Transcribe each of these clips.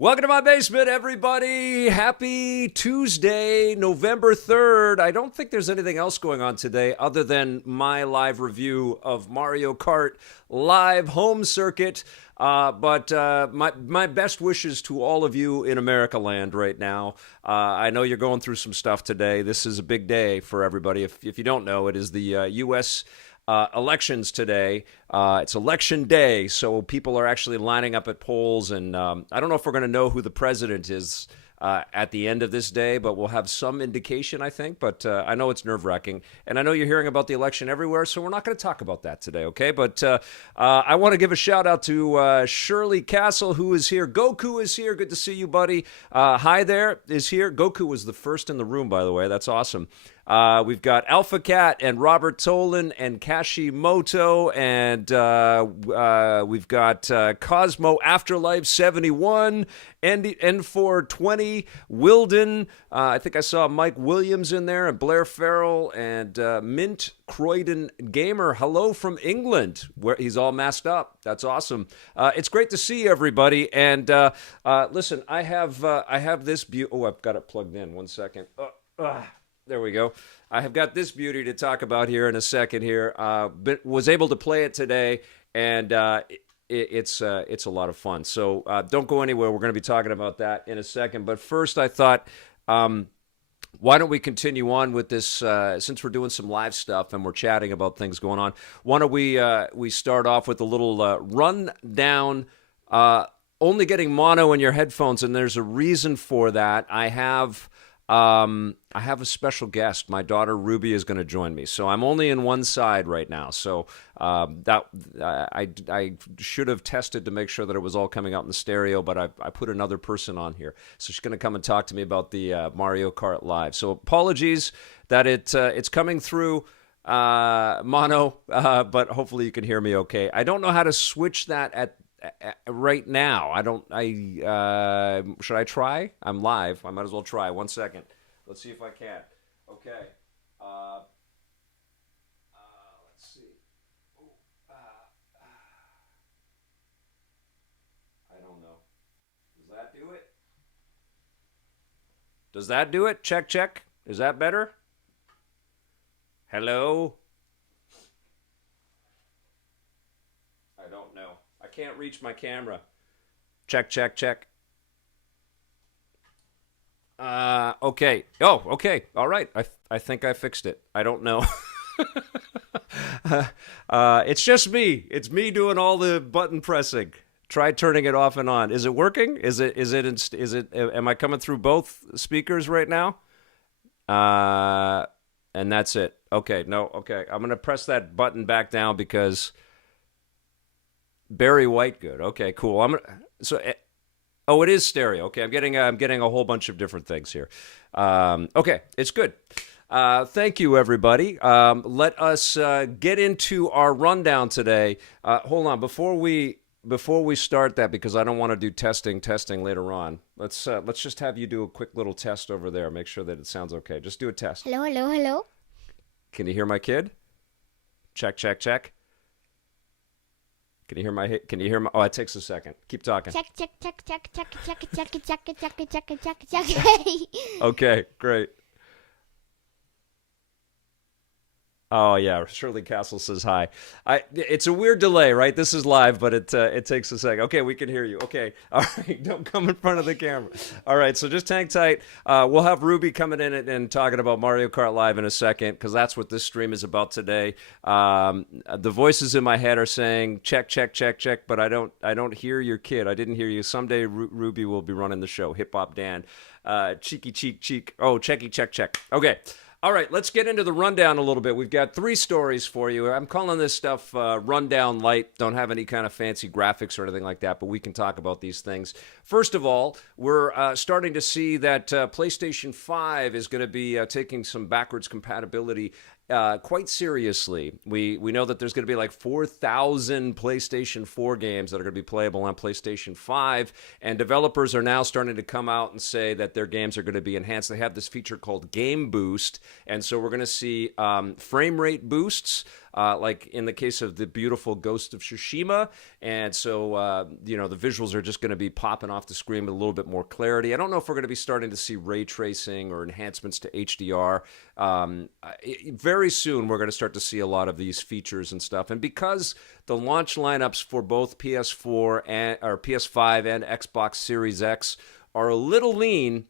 Welcome to my basement, everybody. Happy Tuesday, November 3rd. I don't think there's anything else going on today other than my live review of Mario Kart live home circuit. But my best wishes to all of you in America land right now. I know you're going through some stuff today. This is a big day for everybody. If you don't know, it is the U.S. Elections today. It's election day, so people are actually lining up at polls, and I don't know if we're going to know who the president is at the end of this day, but we'll have some indication, I think. But I know it's nerve-wracking, and I know you're hearing about the election everywhere, so we're not going to talk about that today, okay? But I want to give a shout-out to Shirley Castle, who is here. Goku is here. Good to see you, buddy. Hi there is here. Goku was the first in the room, by the way. That's awesome. We've got Alpha Cat and Robert Tolan and Kashimoto, and we've got Cosmo Afterlife 71, N420, Wilden. I think I saw Mike Williams in there, and Blair Farrell, and Mint Croydon Gamer. Hello from England, where he's all masked up. That's awesome. It's great to see everybody. And listen, I have this Oh, I've got it plugged in. 1 second. There we go. I have got this beauty to talk about here in a second here. But was able to play it today, and it's a lot of fun. So don't go anywhere. We're going to be talking about that in a second. But first, I thought, why don't we continue on with this? Since we're doing some live stuff and we're chatting about things going on, why don't we start off with a little rundown. Only getting mono in your headphones, and there's a reason for that. I have a special guest. My daughter Ruby is going to join me, so I'm only in one side right now. So I should have tested to make sure that it was all coming out in the stereo, but I put another person on here, so she's going to come and talk to me about the Mario Kart Live. So apologies that it's coming through mono, but hopefully you can hear me okay. I don't know how to switch that at right now. Should I try? I'm live. I might as well try. 1 second. Let's see if I can. Okay. Let's see. I don't know. Does that do it? Does that do it? Check, check. Is that better? Hello? I don't know. I can't reach my camera. Check, check, check. Okay. Oh, okay. All right. I think I fixed it. I don't know. It's just me. It's me doing all the button pressing. Try turning it off and on. Is it working? Is it, am I coming through both speakers right now? And that's it. Okay. No. Okay. I'm going to press that button back down because Barry White, good. Okay, cool. Oh, it is stereo. Okay, I'm getting a whole bunch of different things here. Okay, it's good. Thank you, everybody. Let us get into our rundown today. Hold on, before we start that, because I don't want to do testing later on. Let's just have you do a quick little test over there. Make sure that it sounds okay. Just do a test. Hello, hello, hello. Can you hear my kid? Check, check, check. Can you hear my? Oh, it takes a second. Keep talking. Check, check, check, check, check, check, check, check, check, check, check, check. Okay, great. Oh yeah, Shirley Castle says hi. It's a weird delay, right? This is live, but it takes a second. Okay, we can hear you. Okay, all right. Don't come in front of the camera. All right, so just hang tight. We'll have Ruby coming in and talking about Mario Kart Live in a second, because that's what this stream is about today. The voices in my head are saying check, check, check, check, but I don't hear your kid. I didn't hear you. Someday Ruby will be running the show. Hip Hop Dan, cheeky cheek cheek. Oh, checky check check. Okay. All right, let's get into the rundown a little bit. We've got 3 stories for you. I'm calling this stuff Rundown Lite. Don't have any kind of fancy graphics or anything like that, but we can talk about these things. First of all, we're starting to see that PlayStation 5 is going to be taking some backwards compatibility quite seriously. We know that there's going to be like 4,000 PlayStation 4 games that are going to be playable on PlayStation 5, and developers are now starting to come out and say that their games are going to be enhanced. They have this feature called Game Boost, and so we're going to see frame rate boosts. like in the case of the beautiful Ghost of Tsushima. And so, the visuals are just going to be popping off the screen with a little bit more clarity. I don't know if we're going to be starting to see ray tracing or enhancements to HDR. Very soon, we're going to start to see a lot of these features and stuff. And because the launch lineups for both PS4 or PS5 and Xbox Series X are a little lean,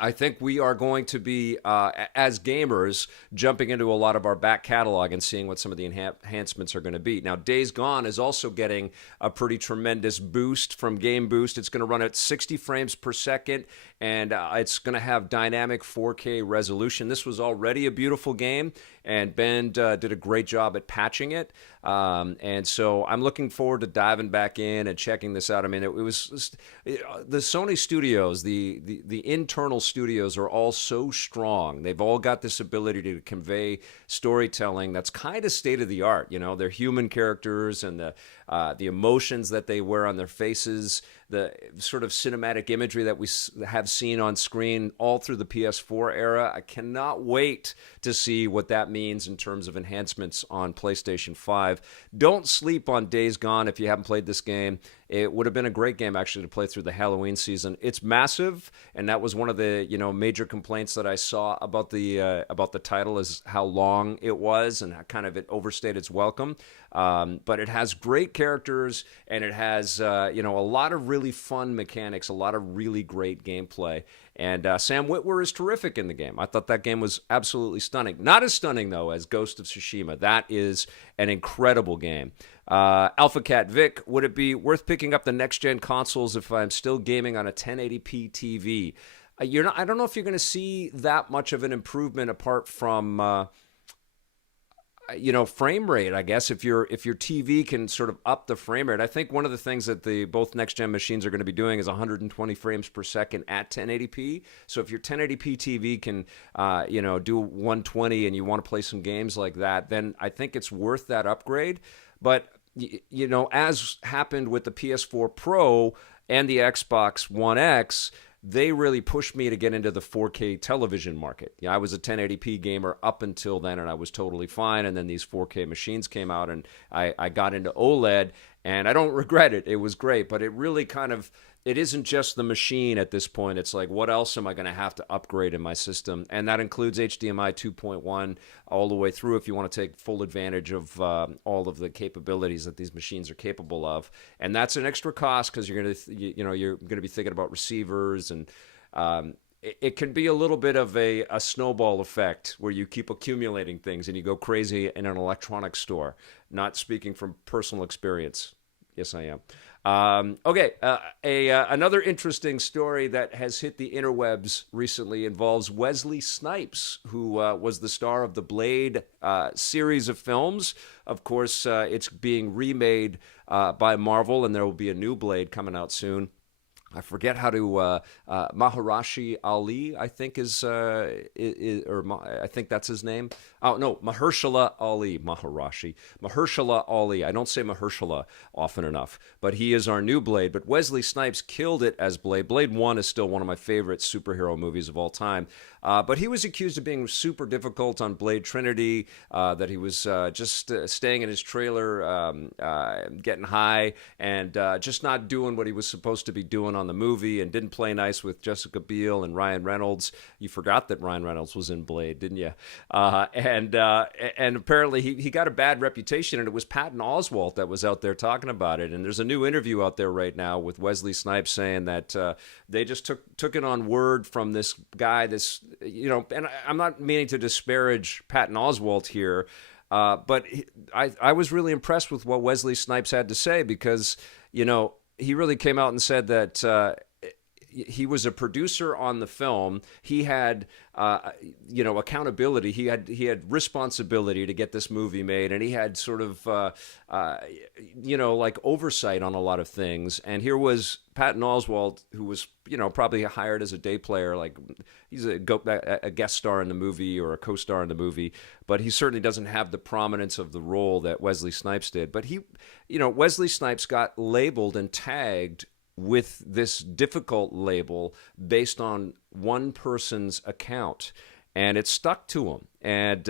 I think we are going to be, as gamers, jumping into a lot of our back catalog and seeing what some of the enhancements are going to be. Now, Days Gone is also getting a pretty tremendous boost from Game Boost. It's going to run at 60 frames per second, and it's going to have dynamic 4K resolution. This was already a beautiful game, and Ben did a great job at patching it. And so I'm looking forward to diving back in and checking this out. I mean, it was the Sony studios, the internal studios are all so strong. They've all got this ability to convey storytelling that's kind of state of the art. They're human characters, and the emotions that they wear on their faces, the sort of cinematic imagery that we have seen on screen all through the PS4 era. I cannot wait to see what that means in terms of enhancements on PlayStation 5. Don't sleep on Days Gone if you haven't played this game. It would have been a great game, actually, to play through the Halloween season. It's massive, and that was one of the major complaints that I saw about the title, is how long it was and how kind of it overstayed its welcome. But it has great characters, and it has a lot of really fun mechanics, a lot of really great gameplay. And Sam Witwer is terrific in the game. I thought that game was absolutely stunning. Not as stunning, though, as Ghost of Tsushima. That is an incredible game. Alpha Cat Vic, would it be worth picking up the next-gen consoles if I'm still gaming on a 1080p TV? I don't know if you're going to see that much of an improvement apart from frame rate, I guess, if your TV can sort of up the frame rate. I think one of the things that both next-gen machines are going to be doing is 120 frames per second at 1080p. So if your 1080p TV can, do 120 and you want to play some games like that, then I think it's worth that upgrade. But, as happened with the PS4 Pro and the Xbox One X, they really pushed me to get into the 4K television market. I was a 1080p gamer up until then, and I was totally fine. And then these 4K machines came out, and I got into OLED, and I don't regret it. It was great, but it really it isn't just the machine at this point. It's like, what else am I going to have to upgrade in my system? And that includes HDMI 2.1 all the way through if you want to take full advantage of all of the capabilities that these machines are capable of. And that's an extra cost because you're going to be thinking about receivers, and it can be a little bit of a snowball effect where you keep accumulating things and you go crazy in an electronics store. Not speaking from personal experience. Yes, I am. Okay, another interesting story that has hit the interwebs recently involves Wesley Snipes, who was the star of the Blade series of films. Of course, it's being remade by Marvel, and there will be a new Blade coming out soon. I forget how to Maharishi Ali, I think I think that's his name. Oh no, Mahershala Ali, Mahershala Ali. I don't say Mahershala often enough, but he is our new Blade. But Wesley Snipes killed it as Blade. Blade 1 is still one of my favorite superhero movies of all time. But he was accused of being super difficult on Blade Trinity, that he was just staying in his trailer, getting high, and just not doing what he was supposed to be doing on the movie, and didn't play nice with Jessica Biel and Ryan Reynolds. You forgot that Ryan Reynolds was in Blade, didn't you? And apparently he got a bad reputation, and it was Patton Oswalt that was out there talking about it. And there's a new interview out there right now with Wesley Snipes saying that they just took it on word from this guy, and I'm not meaning to disparage Patton Oswalt here, but I was really impressed with what Wesley Snipes had to say, because, he really came out and said that he was a producer on the film. He had, accountability. He had responsibility to get this movie made, and he had sort of, like oversight on a lot of things. And here was Patton Oswalt, who was, probably hired as a day player, like he's a guest star in the movie or a co-star in the movie, but he certainly doesn't have the prominence of the role that Wesley Snipes did. But Wesley Snipes got labeled and tagged with this difficult label based on one person's account, and it stuck to him. And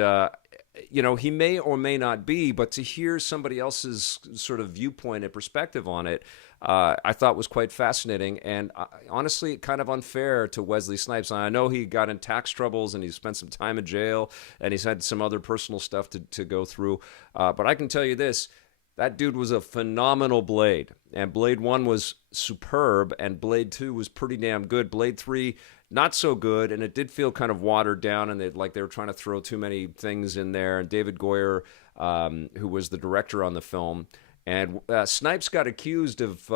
he may or may not be, but to hear somebody else's sort of viewpoint and perspective on it, I thought was quite fascinating, and honestly, kind of unfair to Wesley Snipes. And I know he got in tax troubles, and he spent some time in jail, and he's had some other personal stuff to go through. But I can tell you this. That dude was a phenomenal Blade, and Blade 1 was superb, and Blade 2 was pretty damn good. Blade 3, not so good, and it did feel kind of watered down, and they were trying to throw too many things in there. And David Goyer, who was the director on the film, and Snipes got accused of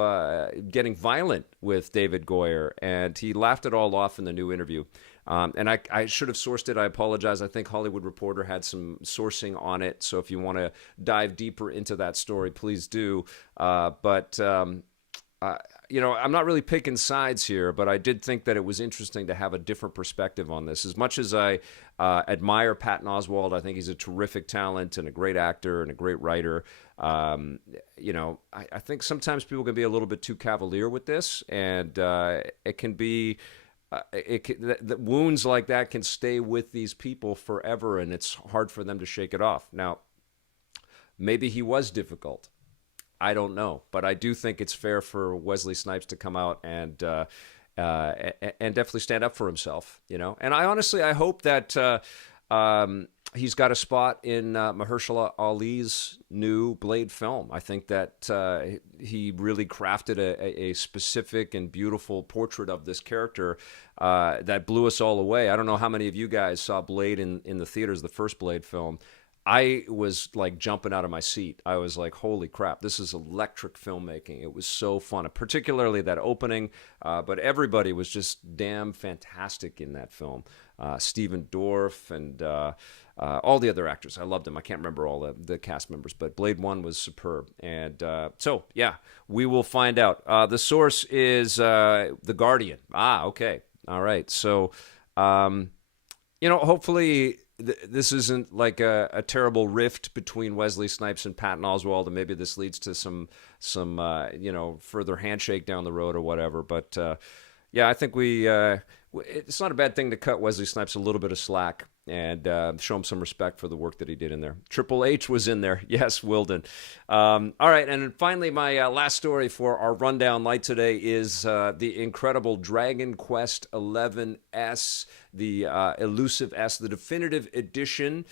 getting violent with David Goyer, and he laughed it all off in the new interview. And I should have sourced it. I apologize. I think Hollywood Reporter had some sourcing on it. So if you want to dive deeper into that story, please do. But I'm not really picking sides here, but I did think that it was interesting to have a different perspective on this. As much as I admire Patton Oswalt, I think he's a terrific talent and a great actor and a great writer. I think sometimes people can be a little bit too cavalier with this, and it can be... the wounds like that can stay with these people forever, and it's hard for them to shake it off. Now, maybe he was difficult. I don't know, but I do think it's fair for Wesley Snipes to come out and definitely stand up for himself. And I hope that he's got a spot in Mahershala Ali's new Blade film. I think that he really crafted a specific and beautiful portrait of this character that blew us all away. I don't know how many of you guys saw Blade in the theaters, the first Blade film. I was like jumping out of my seat. I was like, holy crap, this is electric filmmaking. It was so fun, particularly that opening, but everybody was just damn fantastic in that film. Stephen Dorff and all the other actors. I loved them. I can't remember all the cast members, but Blade 1 was superb. And so, yeah, we will find out. The source is The Guardian. Okay. All right. So, hopefully this isn't like a terrible rift between Wesley Snipes and Patton Oswalt, and maybe this leads to some further handshake down the road or whatever. But yeah, I think it's not a bad thing to cut Wesley Snipes a little bit of slack and show him some respect for the work that he did in there. Triple H was in there. Yes, Wilden. All right, and then finally, my last story for our Rundown Lite today is the incredible Dragon Quest XI S, the Elusive S, the definitive edition.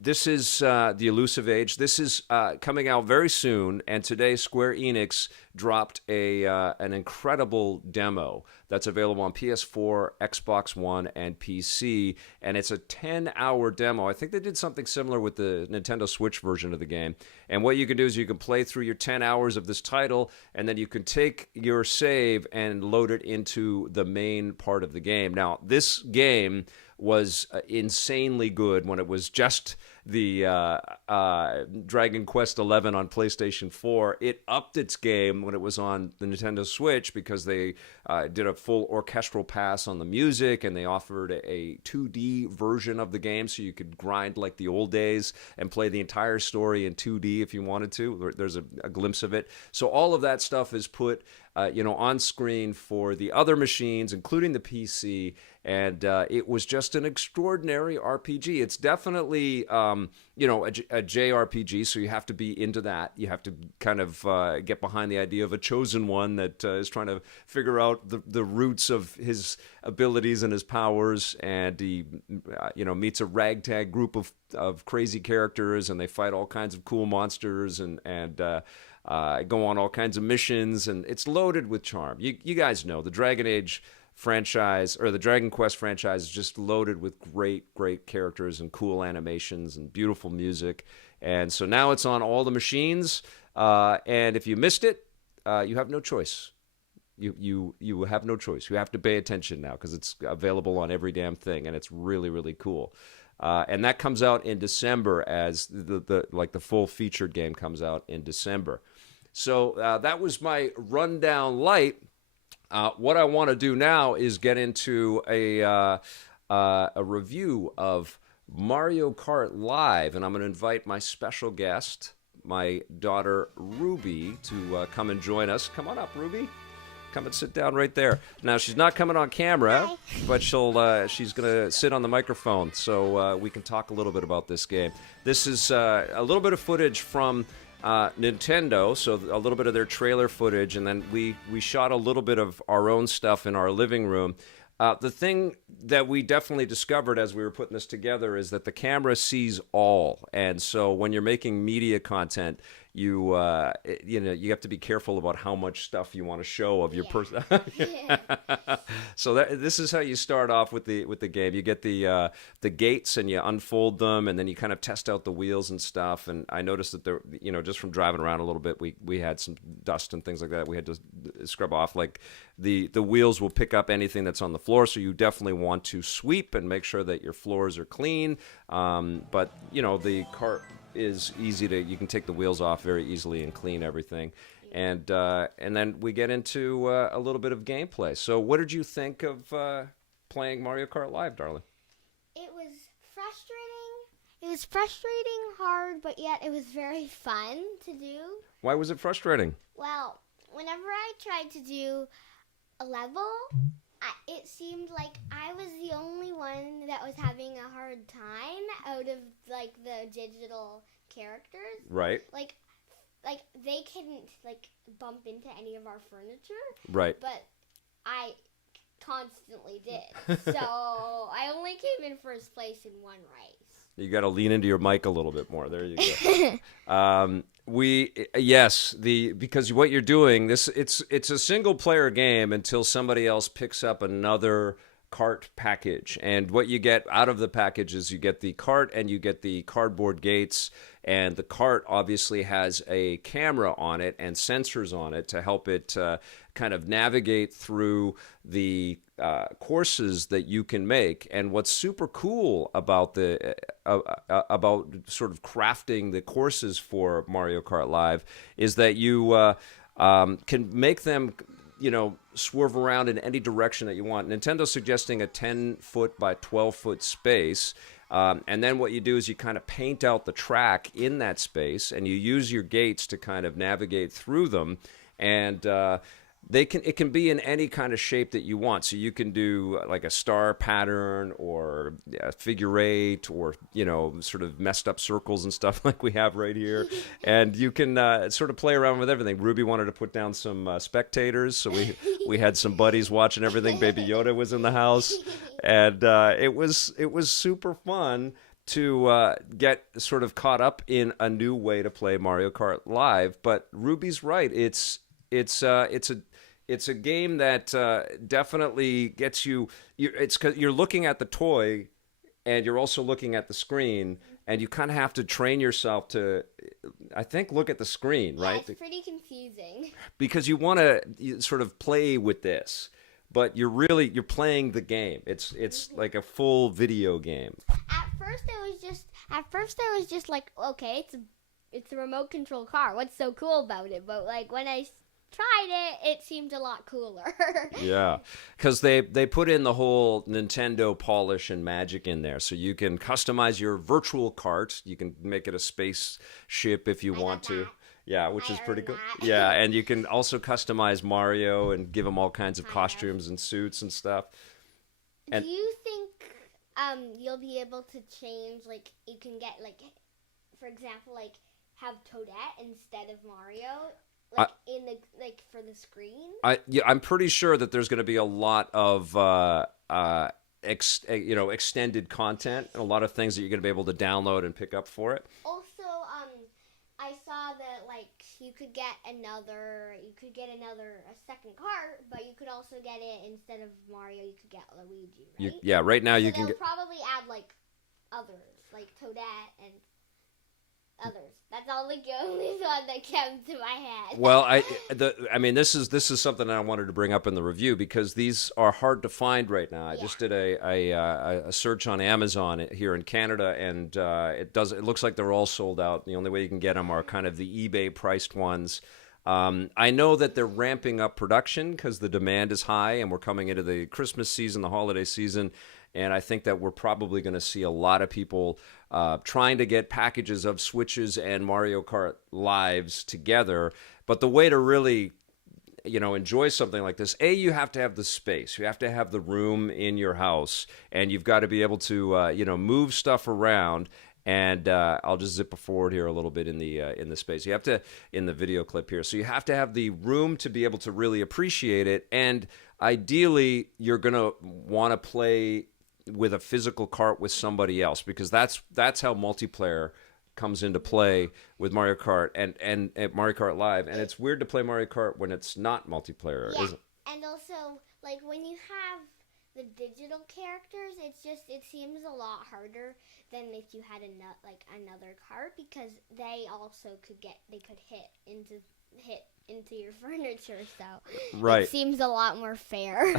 This is the Elusive Age. This is coming out very soon, and today Square Enix dropped an incredible demo that's available on PS4, Xbox One, and PC, and it's a 10-hour demo. I think they did something similar with the Nintendo Switch version of the game. And what you can do is you can play through your 10 hours of this title, and then you can take your save and load it into the main part of the game. Now, this game was insanely good when it was just the Dragon Quest XI on PlayStation 4. It upped its game when it was on the Nintendo Switch because they did a full orchestral pass on the music, and they offered a 2D version of the game so you could grind like the old days and play the entire story in 2D if you wanted to. There's a glimpse of it. So all of that stuff is put on screen for the other machines, including the PC, and it was just an extraordinary RPG. It's definitely, a JRPG, so you have to be into that. You have to kind of get behind the idea of a chosen one that is trying to figure out the roots of his abilities and his powers, and he, meets a ragtag group of crazy characters, and they fight all kinds of cool monsters and go on all kinds of missions, and it's loaded with charm. You guys know the Dragon Age franchise, or the Dragon Quest franchise, is just loaded with great characters and cool animations and beautiful music. And so now it's on all the machines, and if you missed it, you have no choice. You have no choice. You have to pay attention now because it's available on every damn thing, and it's really cool. And that comes out in December, as the full featured game comes out in December. So that was my Rundown Lite. What I want to do now is get into a review of Mario Kart Live, and I'm going to invite my special guest, my daughter Ruby, to come and join us. Come on up, Ruby. Come and sit down right there. Now, she's not coming on camera, Hi. but she's going to sit on the microphone so we can talk a little bit about this game. This is a little bit of footage from Nintendo, so a little bit of their trailer footage, and then we shot a little bit of our own stuff in our living room. The thing that we definitely discovered as we were putting this together is that the camera sees all, and so when you're making media content, you have to be careful about how much stuff you want to show of your person. So this is how you start off with the game. You get the gates and you unfold them, and then you kind of test out the wheels and stuff. And I noticed that there, just from driving around a little bit, we had some dust and things like that. We had to scrub off. Like the wheels will pick up anything that's on the floor, so you definitely want to sweep and make sure that your floors are clean. But the cart is easy you can take the wheels off very easily and clean everything. And then we get into a little bit of gameplay. So what did you think of playing Mario Kart Live, darling? It was frustrating. It was frustrating, hard, but yet it was very fun to do. Why was it frustrating? Well, whenever I tried to do a level, it seemed like I was the only one that was having a hard time out of the digital characters. Right. Like they couldn't bump into any of our furniture. Right. But I constantly did. So I only came in first place in one race. You got to lean into your mic a little bit more. There you go. Because what you're doing, it's a single player game until somebody else picks up another cart package. And what you get out of the package is you get the cart and you get the cardboard gates. And the cart obviously has a camera on it and sensors on it to help it kind of navigate through the courses that you can make. And what's super cool about about sort of crafting the courses for Mario Kart Live is that you can make them swerve around in any direction that you want. Nintendo's suggesting a 10-foot by 12-foot space. And then what you do is you kind of paint out the track in that space, and you use your gates to kind of navigate through them. And it can be in any kind of shape that you want. So you can do like a star pattern or a figure eight or, sort of messed up circles and stuff like we have right here. And you can sort of play around with everything. Ruby wanted to put down some spectators. So we had some buddies watching everything. Baby Yoda was in the house. And it was super fun to get sort of caught up in a new way to play Mario Kart Live. But Ruby's right. It's a game that definitely gets you. It's 'cause you're looking at the toy, and you're also looking at the screen, and you kind of have to train yourself to, I think, look at the screen, right? Yeah, it's pretty confusing. Because you want to sort of play with this, but you're playing the game. It's like a full video game. At first, I was just like, okay, it's a remote control car. What's so cool about it? But when I tried it seemed a lot cooler. Yeah, because they put in the whole Nintendo polish and magic in there, so you can customize your virtual cart. You can make it a spaceship if you want to. Yeah, which is pretty cool. Yeah, and you can also customize Mario and give him all kinds of costumes and suits and stuff. Do you think you'll be able to change, you can get, for example, have Toadette instead of Mario? In the for the screen. I'm pretty sure that there's going to be a lot of extended content and a lot of things that you're going to be able to download and pick up for it. Also, I saw that you could get a second cart, but you could also get it instead of Mario. You could get Luigi, right? Right now so you can probably add others like Toadette and others. That's all the only one that came to my head. Well, this is something I wanted to bring up in the review because these are hard to find right now. I just did a search on Amazon here in Canada, and it looks like they're all sold out. The only way you can get them are kind of the eBay priced ones. I know that they're ramping up production because the demand is high, and we're coming into the Christmas season, the holiday season. And I think that we're probably going to see a lot of people trying to get packages of Switches and Mario Kart Lives together. But the way to really enjoy something like this, you have to have the space. You have to have the room in your house, and you've got to be able to, move stuff around. And I'll just zip forward here a little bit in the space. You have to, in the video clip here. So you have to have the room to be able to really appreciate it. And ideally, you're gonna want to play with a physical cart with somebody else, because that's how multiplayer comes into play with Mario Kart and Mario Kart Live. And it's weird to play Mario Kart when it's not multiplayer. Yeah, isn't it? and also like when you have the digital characters, it seems a lot harder than if you had another cart, because they also could hit into your furniture, so Right. it seems a lot more fair.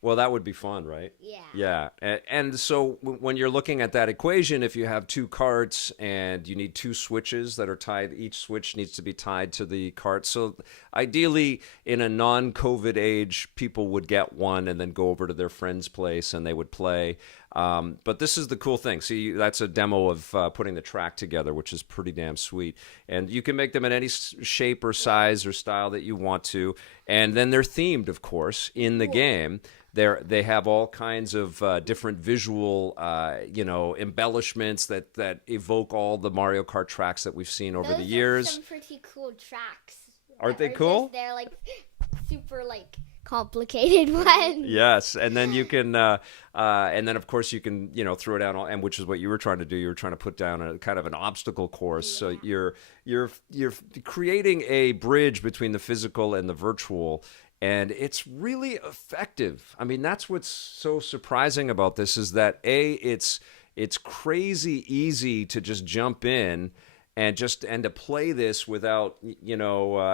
Well, that would be fun, right? Yeah. Yeah. And so when you're looking at that equation, if you have two carts and you need two switches that are tied, each switch needs to be tied to the cart. So ideally, in a non-COVID age, people would get one and then go over to their friend's place and they would play. But this is the cool thing. See, that's a demo of putting the track together, which is pretty damn sweet. And you can make them in any shape or size or style that you want to. And then they're themed, of course, in the game. They have all kinds of different visual, embellishments that evoke all the Mario Kart tracks that we've seen over the years. Those are some pretty cool tracks. Aren't they cool? They're like super complicated ones. Yes, and then you can, and then of course you can, throw it down, and which is what you were trying to do. You were trying to put down a kind of an obstacle course. Yeah. So you're creating a bridge between the physical and the virtual. And it's really effective. I mean, that's what's so surprising about this, is that it's crazy easy to just jump in and to play this without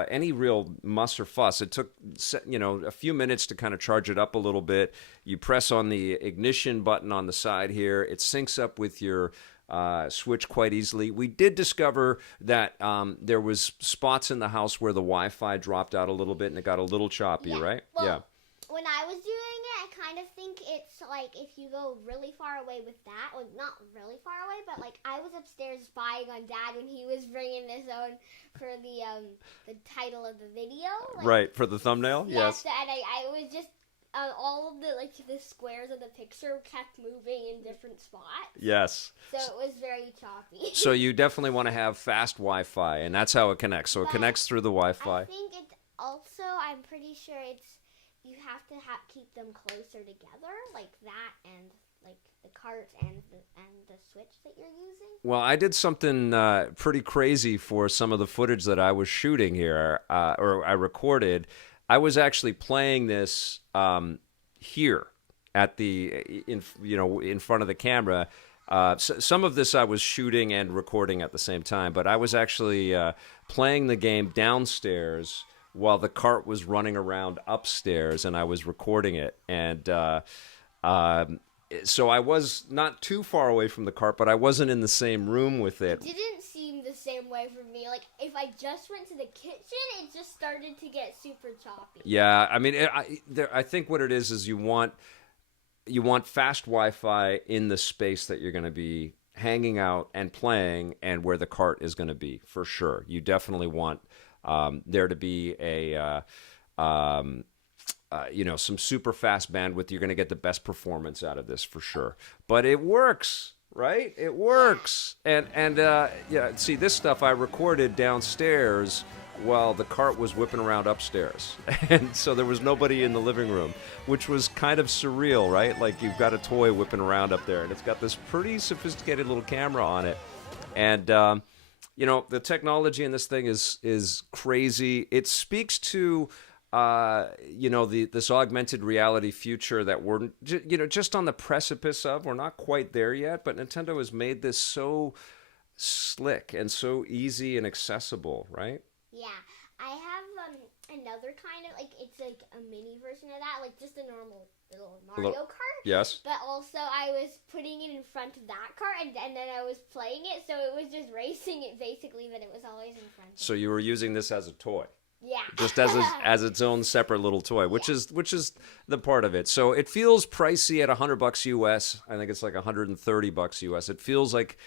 any real muss or fuss. It took a few minutes to kind of charge it up a little bit. You press on the ignition button on the side here. It syncs up with your switch quite easily. We did discover that there was spots in the house where the Wi-Fi dropped out a little bit and it got a little choppy, right? Well, yeah. When I was doing it, I kind of think it's like if you go really far away with that, well, not really far away, but I was upstairs spying on Dad when he was bringing this on for the title of the video. Right, for the thumbnail? Yes. And I was just all of the squares of the picture kept moving in different spots. Yes. So it was very choppy. So you definitely want to have fast Wi-Fi, and that's how it connects. So it connects through the Wi-Fi. I think it's also, I'm pretty sure you have to keep them closer together, like that and the cart and the switch that you're using. Well, I did something pretty crazy for some of the footage that I was shooting here, or I recorded. I was actually playing this here at in front of the camera. Some of this I was shooting and recording at the same time, but I was actually playing the game downstairs while the cart was running around upstairs, and I was recording it. And so I was not too far away from the cart, but I wasn't in the same room with it. It didn't seem the same way for me. If I just went to the kitchen, it just started to get super choppy. Yeah, I mean, I think what it is you want fast Wi-Fi in the space that you're going to be hanging out and playing, and where the cart is going to be, for sure. You definitely want there to be some super fast bandwidth. You're going to get the best performance out of this, for sure. But it works, right? It works. And see, this stuff I recorded downstairs while the cart was whipping around upstairs. And so there was nobody in the living room, which was kind of surreal, right? Like you've got a toy whipping around up there, and it's got this pretty sophisticated little camera on it. And the technology in this thing is crazy. It speaks to this augmented reality future that we're just on the precipice of. We're not quite there yet, but Nintendo has made this so slick and so easy and accessible, right? Yeah, I have another kind of it's like a mini version of that, just a normal little Mario Kart. Yes. But also I was putting it in front of that cart, and then I was playing it, so it was just racing it basically, but it was always in front of So you were using this as a toy. Yeah. Just as its own separate little toy, which is the part of it. So it feels pricey at $100 US. I think it's like $130 US. It feels like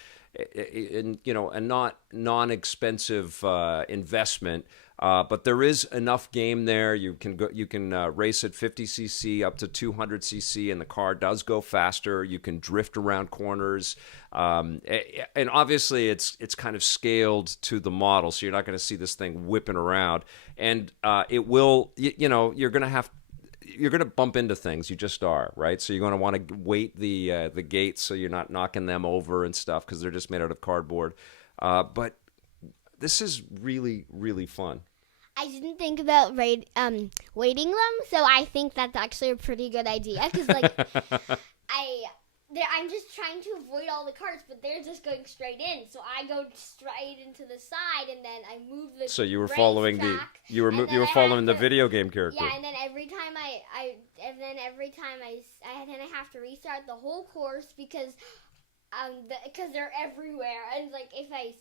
in a not non-expensive investment. But there is enough game there. You can race at 50cc up to 200cc, and the car does go faster. You can drift around corners, and obviously it's kind of scaled to the model, so you're not going to see this thing whipping around. And it will, you're going to bump into things. You just are, right? So you're going to want to weight the gates so you're not knocking them over and stuff because they're just made out of cardboard. But this is really, really fun. I didn't think about weighting them, so I think that's actually a pretty good idea. Because I'm just trying to avoid all the carts, but they're just going straight in. So I go straight into the side, and then I move the. So you were following you were following the video game character. Yeah, and then every time I have to restart the whole course because they're everywhere, and like if I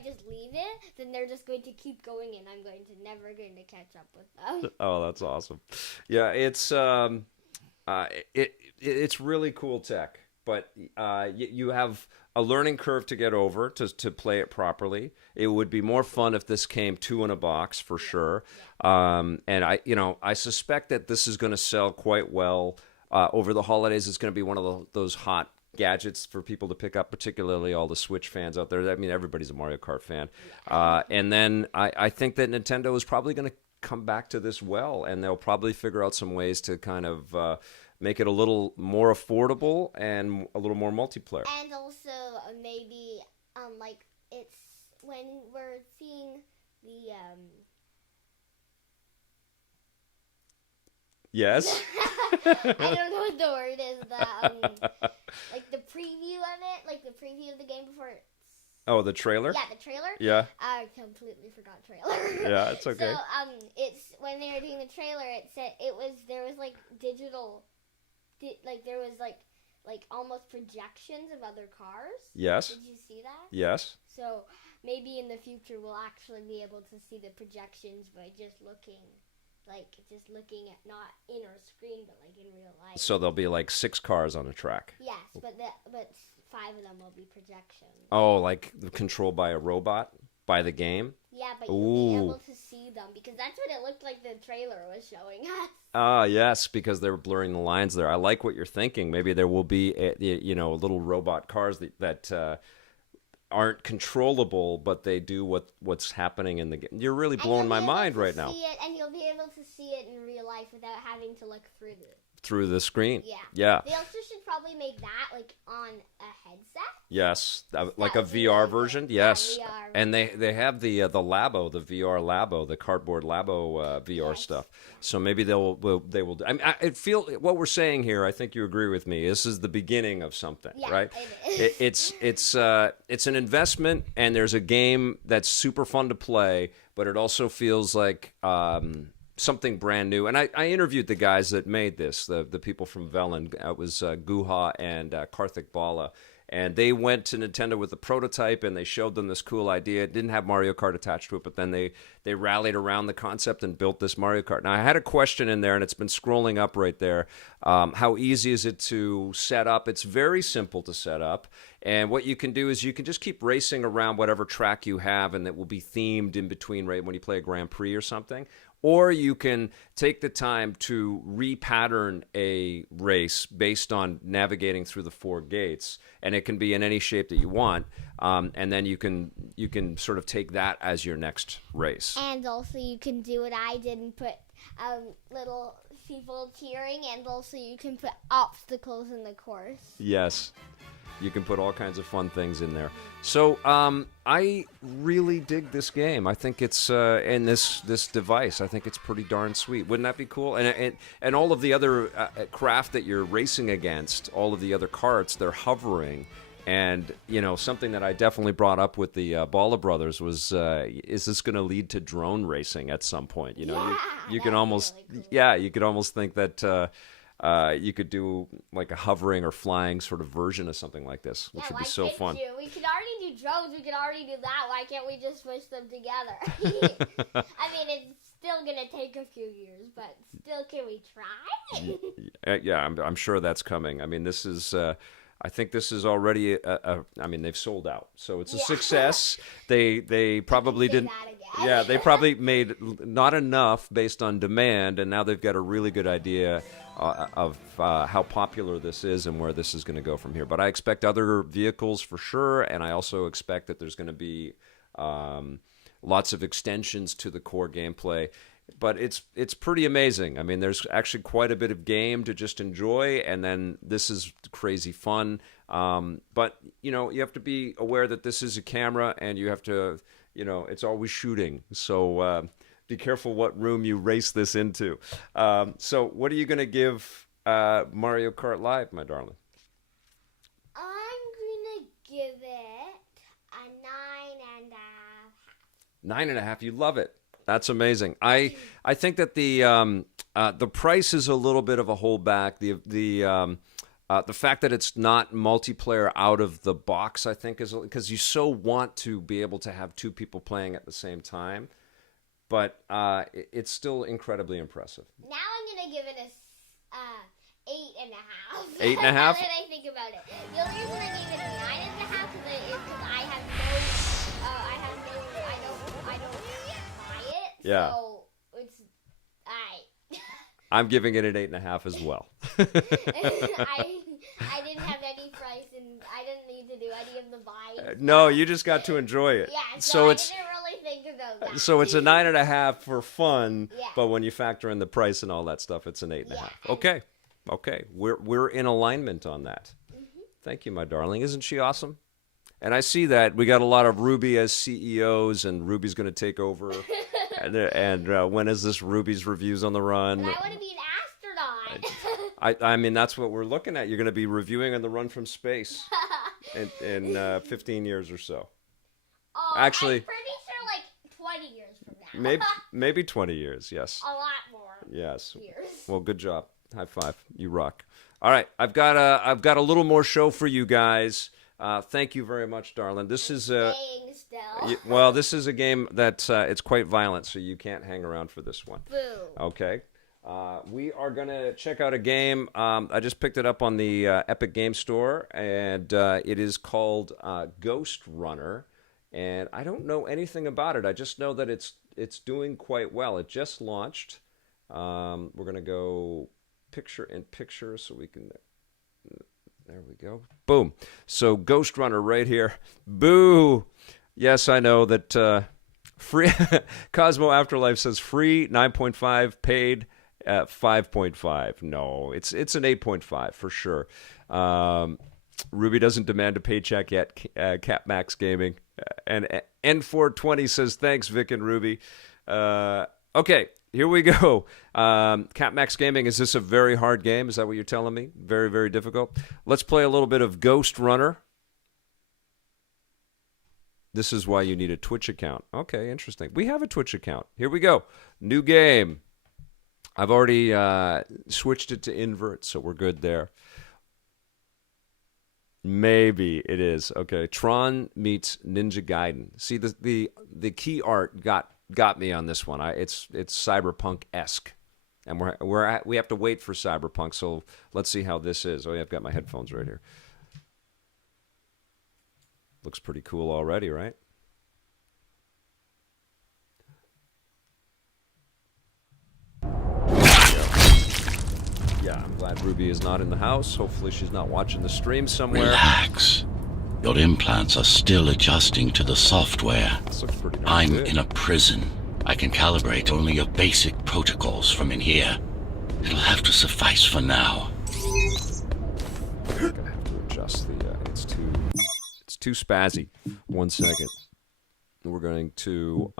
just leave it, then they're just going to keep going, and I'm never going to catch up with them. Oh, that's awesome. Yeah, it's really cool tech, but you have a learning curve to get over to play it properly. It would be more fun if this came 2 in a box for sure. And I suspect that this is going to sell quite well over the holidays. It's going to be one of those hot gadgets for people to pick up, particularly all the Switch fans out there. I mean, everybody's a Mario Kart fan. And then I think that Nintendo is probably going to come back to this well, and they'll probably figure out some ways to kind of make it a little more affordable and a little more multiplayer. And also maybe it's when we're seeing the Yes. I don't know what the word is. The preview of it, like the preview of the game before it's... Oh, the trailer? Yeah, the trailer. Yeah. I completely forgot trailer. Yeah, it's okay. So, it's when they were doing the trailer, it said there was like digital, there was like almost projections of other cars. Yes. Did you see that? Yes. So maybe in the future we'll actually be able to see the projections by just looking at not in our screen, but like in real life. So there'll be like 6 cars on a track. Yes, but 5 of them will be projections. Oh, like controlled by a robot by the game? Yeah, but you'll be able to see them because that's what it looked like the trailer was showing us. Ah, yes, because they were blurring the lines there. I like what you're thinking. Maybe there will be, little robot cars that aren't controllable, but they do what's happening in the game. You're really blowing my mind right now. And you'll be able to see it in real life without having to look through the screen. Yeah. Yeah. They also should probably make that like on a headset. Yes, like a VR version. Yes, yeah, VR and they have the Labo, the VR Labo, the cardboard Labo VR stuff. So maybe they will. I feel what we're saying here. I think you agree with me. This is the beginning of something, right? It is. It's an investment, and there's a game that's super fun to play, but it also feels like something brand new. And I interviewed the guys that made this, the people from Velen. It was Guha and Karthik Bala. And they went to Nintendo with a prototype, and they showed them this cool idea. It didn't have Mario Kart attached to it, but then they rallied around the concept and built this Mario Kart. Now, I had a question in there, and it's been scrolling up right there. How easy is it to set up? It's very simple to set up. And what you can do is you can just keep racing around whatever track you have, and it will be themed in between, right, when you play a Grand Prix or something. Or you can take the time to repattern a race based on navigating through the 4 gates, and it can be in any shape that you want. And then you can sort of take that as your next race. And also you can do what I did and put little people cheering, and also you can put obstacles in the course. Yes. You can put all kinds of fun things in there. So I really dig this game. I think it's and this device. I think it's pretty darn sweet. Wouldn't that be cool? And all of the other craft that you're racing against, all of the other karts, they're hovering. And something that I definitely brought up with the Bala brothers was, is this going to lead to drone racing at some point? You can almost really cool. You could almost think that. You could do like a hovering or flying sort of version of something like this, which would be so fun. We could already do drones. We could already do that. Why can't we just push them together? I mean, it's still going to take a few years, but still, can we try? Yeah, I'm sure that's coming. I mean, this is I think this is already I mean, they've sold out, so it's a success. They probably didn't. Yeah, they probably made not enough based on demand, and now they've got a really good idea of how popular this is and where this is going to go from here. But I expect other vehicles for sure, and I also expect that there's going to be lots of extensions to the core gameplay. But it's pretty amazing. I mean, there's actually quite a bit of game to just enjoy, and then this is crazy fun. But, you know, you have to be aware that this is a camera, and you have to, you know, it's always shooting. So be careful what room you race this into. So what are you going to give Mario Kart Live, my darling? I'm going to give it a 9.5. 9.5. You love it. That's amazing. I think that the price is a little bit of a holdback. The fact that it's not multiplayer out of the box, I think, is because you so want to be able to have two people playing at the same time. But it's still incredibly impressive. Now I'm gonna give it a 8.5. 8.5. Now that I think about it, the only reason I gave it a 9.5 is because I don't buy it. Yeah. So it's I'm giving it an 8.5 as well. I didn't have any price and I didn't need to do any of the buying. No, you just got to enjoy it. Yeah, so I didn't really think about that. So it's a 9.5 for fun, Yeah. but when you factor in the price and all that stuff, it's an 8.5. Yeah. Okay, we're in alignment on that. Mm-hmm. Thank you, my darling. Isn't she awesome? And I see that we got a lot of Ruby as CEOs, and Ruby's going to take over. and when is this Ruby's reviews on the run? And I want to be an astronaut. I mean, that's what we're looking at. You're going to be reviewing on the run from space in 15 years or so. Actually, I'm pretty sure like 20 years from now. maybe 20 years. Yes. A lot more. Yes. Years. Well, good job. High five. You rock. All right, I've got a little more show for you guys. Thank you very much, darling. This is this is a game that it's quite violent, so you can't hang around for this one. Boo. Okay. We are going to check out a game. I just picked it up on the Epic Game Store, and it is called Ghostrunner. And I don't know anything about it. I just know that it's doing quite well. It just launched. We're going to go picture-in-picture so we can... There we go. Boom. So Ghostrunner right here. Boo! Yes, I know that free Cosmo Afterlife says free, 9.5, paid 5.5. No, it's an 8.5 for sure. Ruby doesn't demand a paycheck yet. Cap Max Gaming. And N420 says thanks, Vic and Ruby. Okay, here we go. Cap Max Gaming, is this a very hard game? Is that what you're telling me? Very, very difficult? Let's play a little bit of Ghostrunner. This is why you need a Twitch account. Okay, interesting. We have a Twitch account. Here we go. New game. I've already switched it to invert, so we're good there. Maybe it is. Okay, Tron meets Ninja Gaiden. See, the key art got me on this one. It's cyberpunk-esque, and we have to wait for cyberpunk. So let's see how this is. Oh yeah, I've got my headphones right here. Looks pretty cool already, right? Yeah, I'm glad Ruby is not in the house. Hopefully she's not watching the stream somewhere. Relax. Your implants are still adjusting to the software. This looks pretty darn I'm good. in a prison. I can calibrate only your basic protocols from in here. It'll have to suffice for now. I'm gonna have to adjust the. It's too spazzy. 1 second. We're going to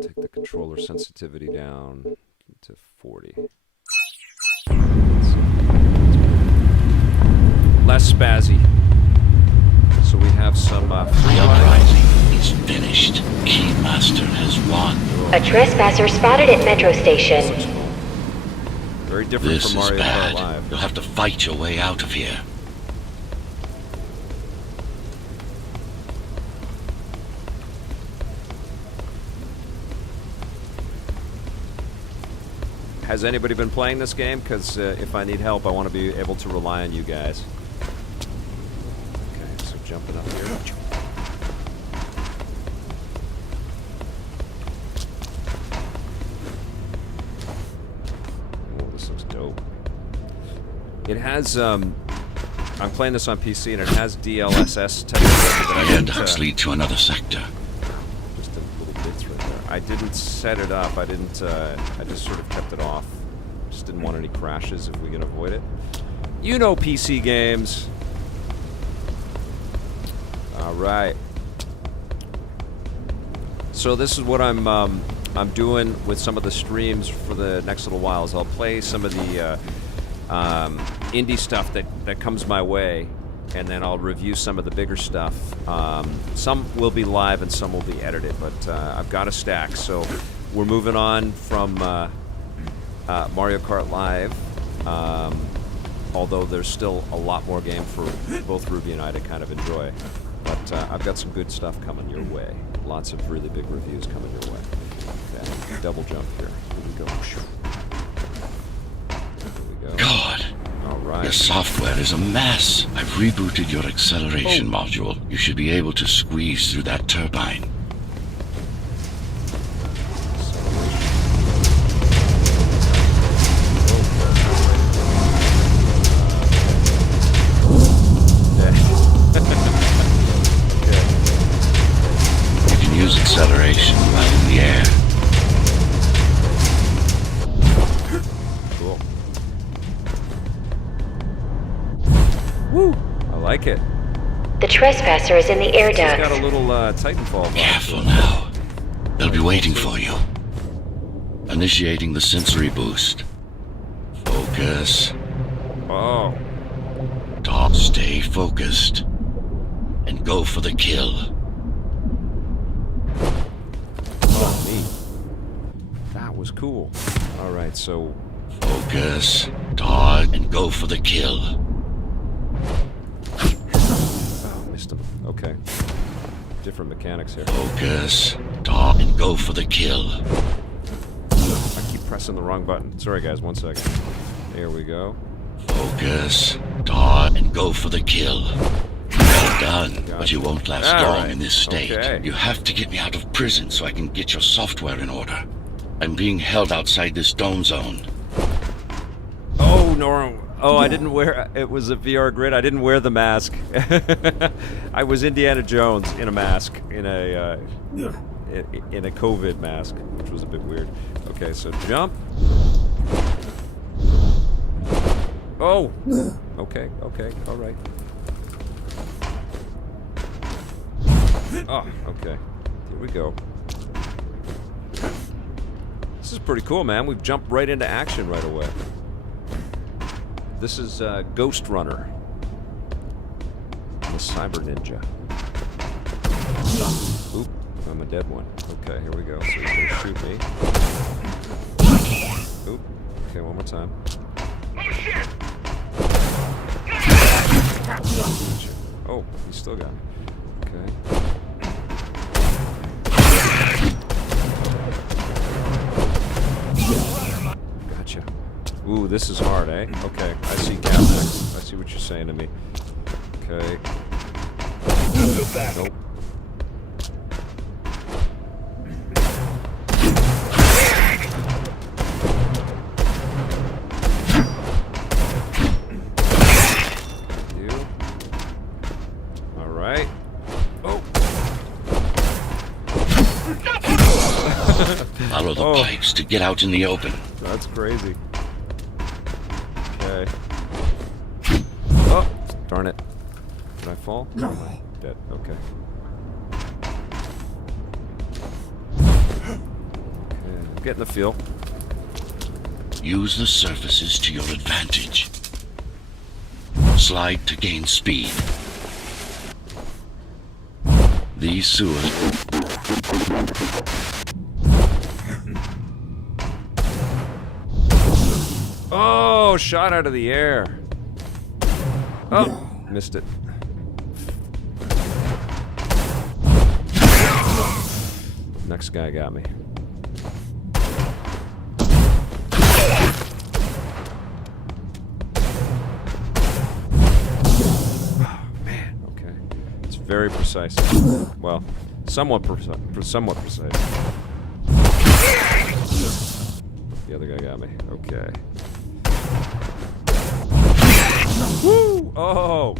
take the controller sensitivity down to 40. Less spazzy. So we have some The uprising is finished. Keymaster has won. A trespasser spotted at Metro Station. very different This from is Mario Kart bad. Live. You'll have to fight your way out of here. has anybody been playing this game? Because if I need help, I want to be able to rely on you guys. Okay, so jumping up here. Oh, this looks dope. It has, I'm playing this on PC, and it has DLSS technology. The air ducts lead to another sector. Just a little bits right there. I didn't set it up. I didn't, I just sort of kept it off. Just didn't want any crashes if we can avoid it. You know PC games. All right. So this is what I'm doing with some of the streams for the next little while. Is I'll play some of the indie stuff that comes my way, and then I'll review some of the bigger stuff. Some will be live and some will be edited, but I've got a stack. So we're moving on from Mario Kart Live, although there's still a lot more game for both Ruby and I to kind of enjoy. But I've got some good stuff coming your way. Lots of really big reviews coming your way. Okay, double jump here. Here we go. Here we go. God, all right. your software is a mess. I've rebooted your acceleration module. You should be able to squeeze through that turbine. Use acceleration while in the air. Cool. Woo! I like it. The trespasser is in the air It's got a ducts. little Titanfall vibe. Careful now. They'll be waiting for you. Initiating the sensory boost. Focus. Oh. Stay focused. And go for the kill. Oh, neat. That was cool. All right, so Focus. Dodge. And go for the kill. oh, missed him. Okay. Different mechanics here. Focus. Dodge. And go for the kill. I keep pressing the wrong button. Sorry, guys. 1 second. There we go. Focus. Dodge. And go for the kill. Well done, but you won't last All long right. in this state. Okay. You have to get me out of prison so I can get your software in order. I'm being held outside this dome zone. Oh, no. Oh, I didn't wear... It was a VR grid. I didn't wear the mask. I was Indiana Jones in a mask. In a COVID mask, which was a bit weird. Okay, so jump. Oh! Okay, all right. Oh, okay. Here we go. This is pretty cool, man. We've jumped right into action right away. This is Ghostrunner. The Cyber Ninja. Oop, I'm a dead one. Okay, here we go. So he's gonna shoot me. Oop. Okay, one more time. Oh, he still got me. Okay. Gotcha. Ooh, this is hard, eh? Okay, I see Gamex. I see what you're saying to me. Okay. Nope. You. All right. Oh. Follow the Oh. pipes to get out in the open. That's crazy. Okay. Oh, darn it. Did I fall? No. Dead. Okay. I'm getting the feel. Use the surfaces to your advantage. Slide to gain speed. These sewers... Oh, shot out of the air. Oh, missed it. Next guy got me. very precise. Well, somewhat precise. The other guy got me. Okay. Woo! Oh!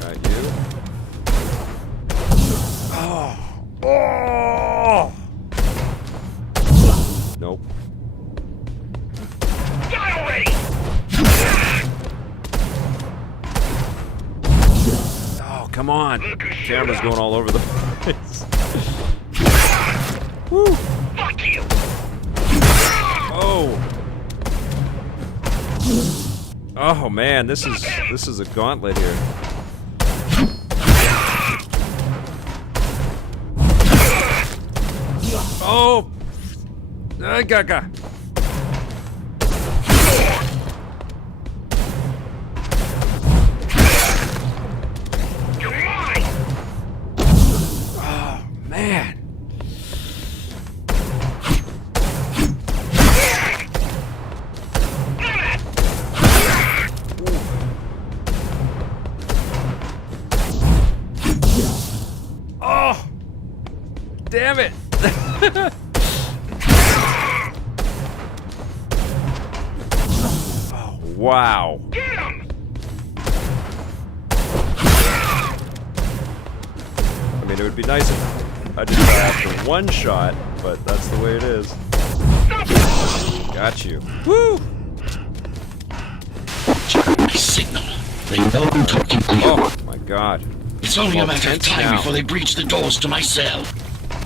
Got you. Oh! Oh! Nope. Die already! Oh, come on! Camera's going all over the place. Woo! Fuck you! Oh! Oh man, this is a gauntlet here. Oh! Gaga! You're mine! Oh man! Oh! Damn it! Oh, wow. Get him! I mean, it would be nice if I just got after one shot, but that's the way it is. Got you. Woo! My signal. They know I'm talking to you. Oh my god. It's only a matter of tense time now. before they breach the doors to my cell.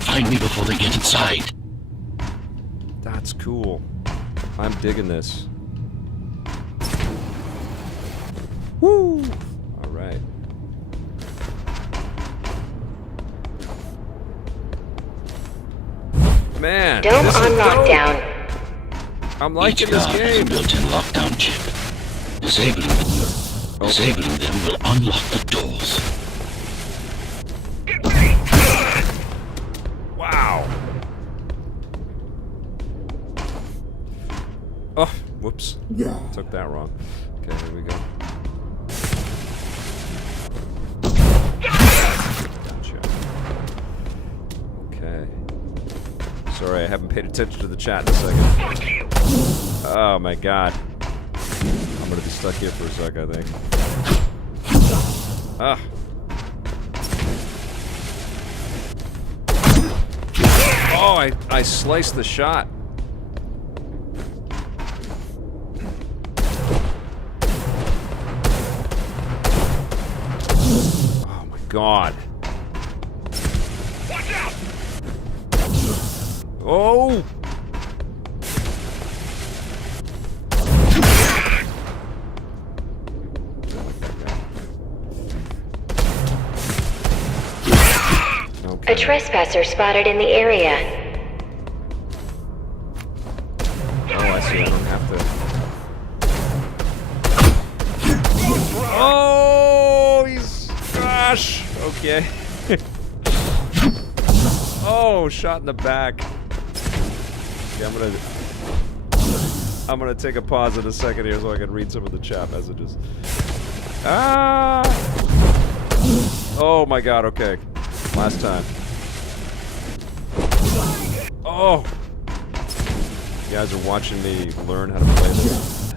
Find me before they get inside. That's cool. I'm digging this. Woo! Alright. Man, Dome this on is dope. lockdown. I'm Each liking this guard has a game. built-in lockdown chip. Disabling them will unlock the doors. Wow. Oh, whoops. Took that wrong. Okay, here we go. Gotcha. Okay. Sorry, I haven't paid attention to the chat in a second. Oh my god. I'm gonna be stuck here for a sec, I think. Ah. Oh, I sliced the shot. Oh my god. Watch out! Oh! A trespasser spotted in the area. Oh, I see. I don't have to. Oh, he's. Gosh. Okay. Oh, shot in the back. Yeah, I'm gonna take a pause in a second here so I can read some of the chat messages. Ah! Oh my god. Okay. Last time. Oh! You guys are watching me learn how to play this.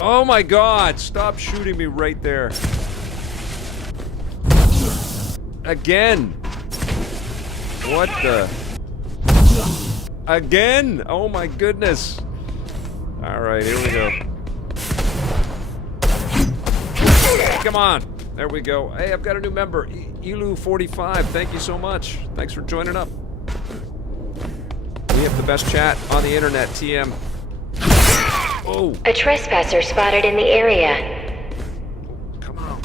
Oh my god! Stop shooting me right there. Again! What the? Again? Oh my goodness! Alright, here we go. Come on! There we go. Hey, I've got a new member. Elu45, thank you so much. Thanks for joining up. We have the best chat on the internet, TM. Oh! A trespasser spotted in the area. Come on.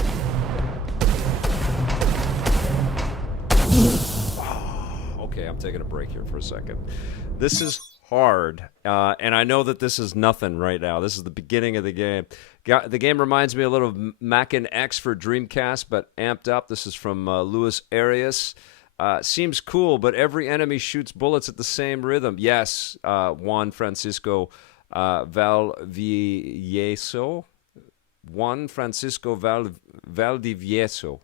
Okay, I'm taking a break here for a second. This is hard, and I know that this is nothing right now. This is the beginning of the game. The game reminds me a little of Mackin X for Dreamcast, but amped up. This is from Luis Arias. Seems cool, but every enemy shoots bullets at the same rhythm. Yes, Juan Francisco. Valdivieso. Juan Francisco Valdivieso.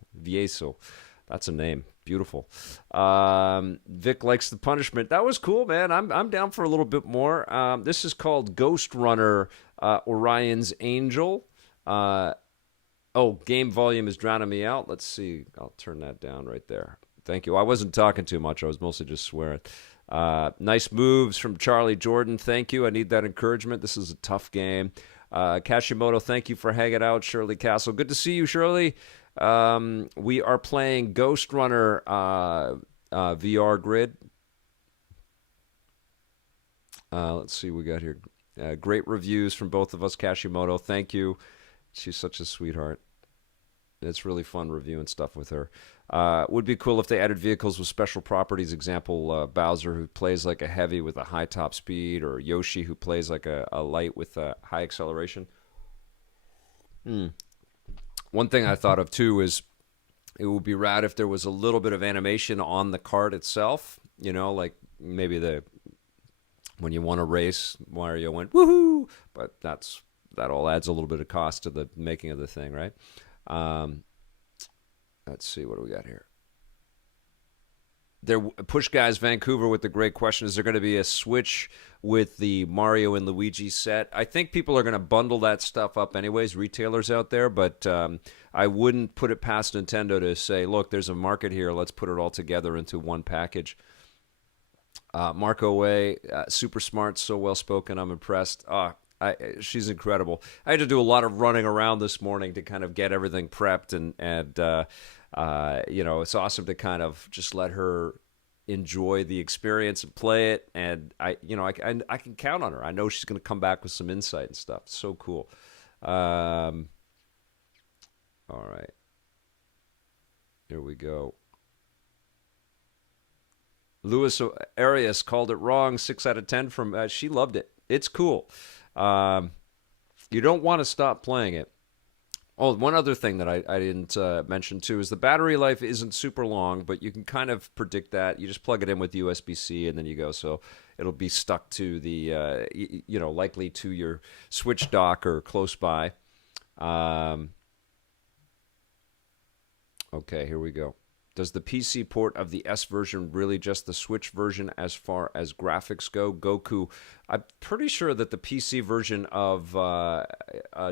That's a name. Beautiful. Vic likes the punishment. That was cool, man. I'm down for a little bit more. This is called Ghostrunner, Orion's Angel. Game volume is drowning me out. Let's see. I'll turn that down right there. Thank you. I wasn't talking too much. I was mostly just swearing. Nice moves from Charlie Jordan. Thank you. I need that encouragement. This is a tough game. Kashimoto, thank you for hanging out. Shirley Castle. Good to see you, Shirley. We are playing Ghostrunner VR Grid. Let's see what we got here. Great reviews from both of us. Kashimoto, thank you. She's such a sweetheart. It's really fun reviewing stuff with her. Would be cool if they added vehicles with special properties. Example, Bowser, who plays like a heavy with a high top speed, or Yoshi, who plays like a light with a high acceleration. One thing I thought of, too, is it would be rad if there was a little bit of animation on the kart itself. You know, like maybe when you want to race, Mario went, woohoo! But that all adds a little bit of cost to the making of the thing, right? Let's see, what do we got here? Push Guys Vancouver with the great question. Is there going to be a Switch with the Mario and Luigi set? I think people are going to bundle that stuff up anyways, retailers out there, but I wouldn't put it past Nintendo to say, look, there's a market here. Let's put it all together into one package. Marco Way, super smart, so well-spoken. I'm impressed. She's incredible. I had to do a lot of running around this morning to kind of get everything prepped, and it's awesome to kind of just let her enjoy the experience and play it. And I can count on her. I know she's going to come back with some insight and stuff. So cool. All right. Here we go. Luis Arias called it wrong. 6 out of 10 from. She loved it. It's cool. You don't want to stop playing it. Oh, one other thing that I didn't mention, too, is the battery life isn't super long, but you can kind of predict that. You just plug it in with USB-C, and then you go. So it'll be stuck to the, likely to your Switch dock or close by. Okay, here we go. Does the PC port of the S version really just the Switch version as far as graphics go? Goku, I'm pretty sure that the PC version of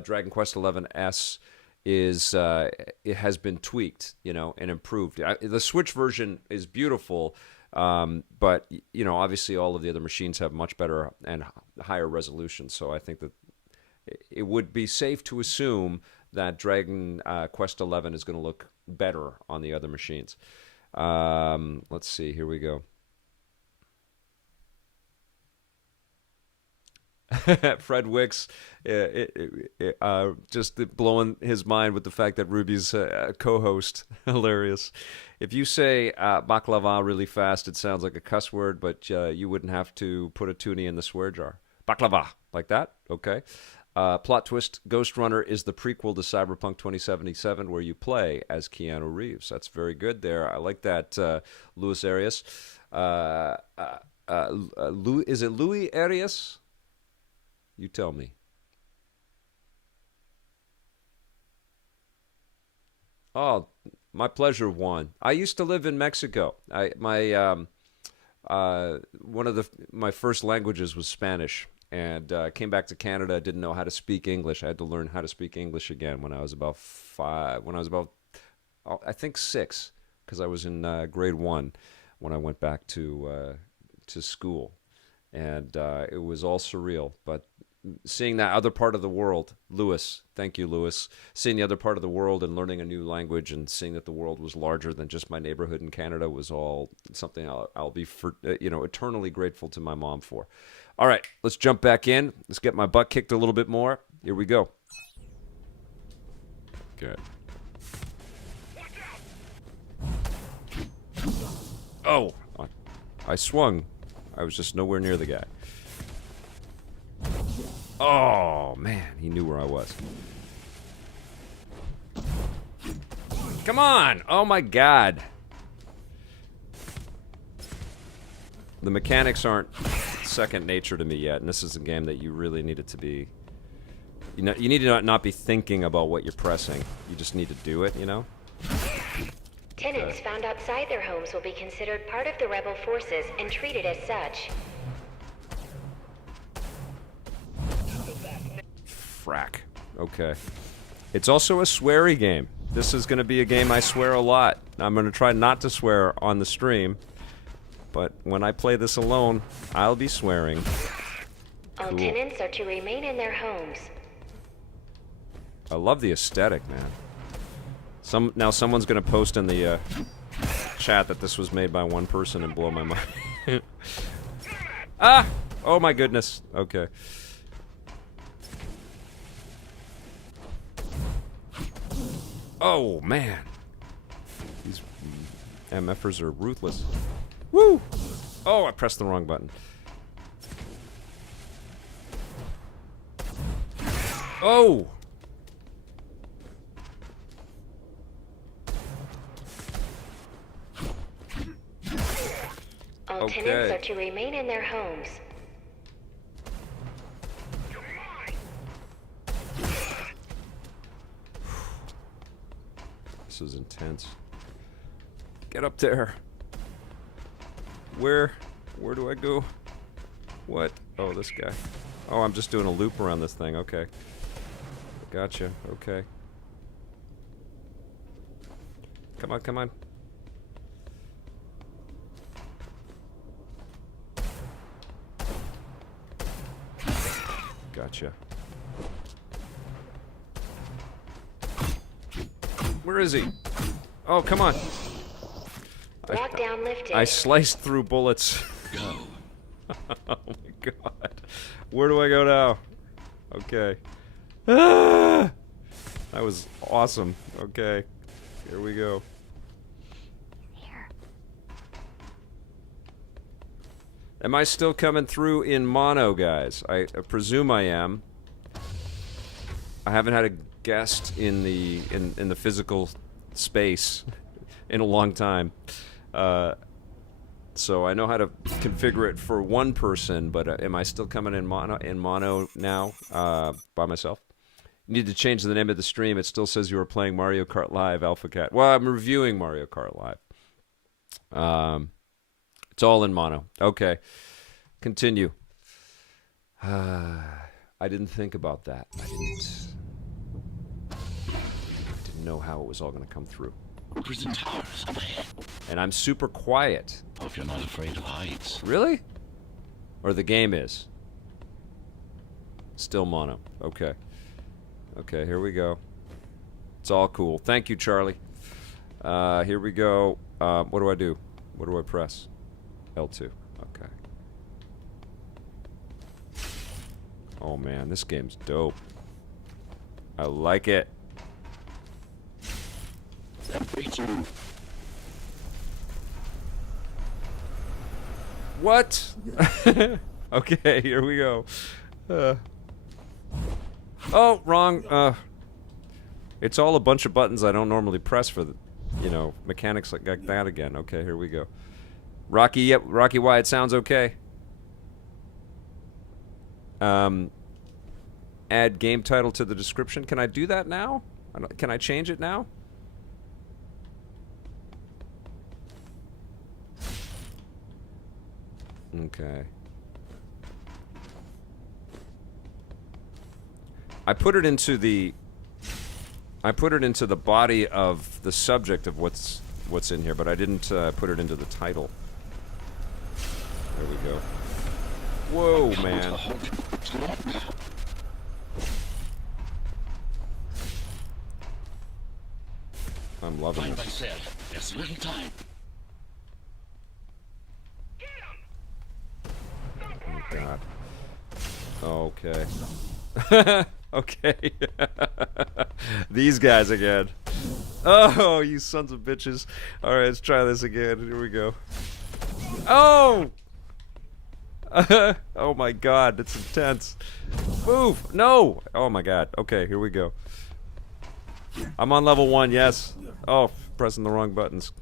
Dragon Quest XI S it has been tweaked, and improved. The Switch version is beautiful, but obviously all of the other machines have much better and higher resolution. So I think that it would be safe to assume that Dragon Quest XI is going to look better on the other machines. Let's see. Here we go. Fred Wicks just blowing his mind with the fact that Ruby's a co-host. Hilarious. If you say baklava really fast, it sounds like a cuss word, but you wouldn't have to put a toonie in the swear jar. Baklava. Like that? Okay. Plot twist, Ghostrunner is the prequel to Cyberpunk 2077, where you play as Keanu Reeves. That's very good there. I like that, Luis Arias. Is it Louis Arias? You tell me. Oh, my pleasure, Juan. I used to live in Mexico. One of my first languages was Spanish. And came back to Canada. Didn't know how to speak English. I had to learn how to speak English again when I was about 5. When I was about, I think 6, because I was in grade 1 when I went back to school, and it was all surreal. But seeing that other part of the world, Lewis, thank you, Lewis. Seeing the other part of the world and learning a new language and seeing that the world was larger than just my neighborhood in Canada was all something I'll be eternally grateful to my mom for. All right, let's jump back in. Let's get my butt kicked a little bit more. Here we go. Good. Oh, I swung. I was just nowhere near the guy. Oh, man, he knew where I was. Come on! Oh, my God. The mechanics aren't second nature to me yet, and this is a game that you really need it to be. You know, you need to not be thinking about what you're pressing. You just need to do it, you know? Tenants found outside their homes will be considered part of the rebel forces and treated as such. Frack. Okay. It's also a sweary game. This is going to be a game I swear a lot. I'm going to try not to swear on the stream, but when I play this alone, I'll be swearing. All Cool. tenants are to remain in their homes. I love the aesthetic, man. Now someone's gonna post in the chat that this was made by one person and blow my mind. Ah! Oh my goodness. Okay. Oh man. These MFers are ruthless. Woo! Oh, I pressed the wrong button. Oh! All tenants are to remain in their homes. This is intense. Get up there. Where do I go? What? Oh, this guy. Oh, I'm just doing a loop around this thing. Okay. Gotcha. Okay. Come on, come on. Gotcha. Where is he? Oh, come on. Lockdown lifted. I sliced through bullets. Go. Oh my god. Where do I go now? Okay. Ah! That was awesome. Okay. Here we go. Am I still coming through in mono, guys? I presume I am. I haven't had a guest in the physical space in a long time. So I know how to configure it for one person, but am I still coming in mono now by myself? You need to change the name of the stream. It still says you were playing Mario Kart Live, Alpha Cat. Well, I'm reviewing Mario Kart Live. It's all in mono. Okay. Continue. I didn't think about that. I didn't know how it was all going to come through. Prison towers up ahead. And I'm super quiet. Hope you're not afraid of heights. Really? Or the game is? Still mono. Okay. Okay, here we go. It's all cool. Thank you, Charlie. Here we go. What do I do? What do I press? L2. Okay. Oh man, this game's dope. I like it. What? Okay, here we go. Oh, wrong. It's all a bunch of buttons I don't normally press for the, mechanics like that again. Okay, here we go. Rocky, yep, Rocky Y, it sounds okay. Add game title to the description. Can I do that now? Can I change it now? Okay. I put it into the body of the subject of what's in here, but I didn't put it into the title. There we go. Whoa, man. I'm loving Like I this. said, there's little time. Oh, God. Okay. Okay. These guys again. Oh, you sons of bitches. Alright, let's try this again. Here we go. Oh! Oh my god, it's intense. Move! No! Oh my god. Okay, here we go. I'm on level 1, yes. Oh, pressing the wrong buttons.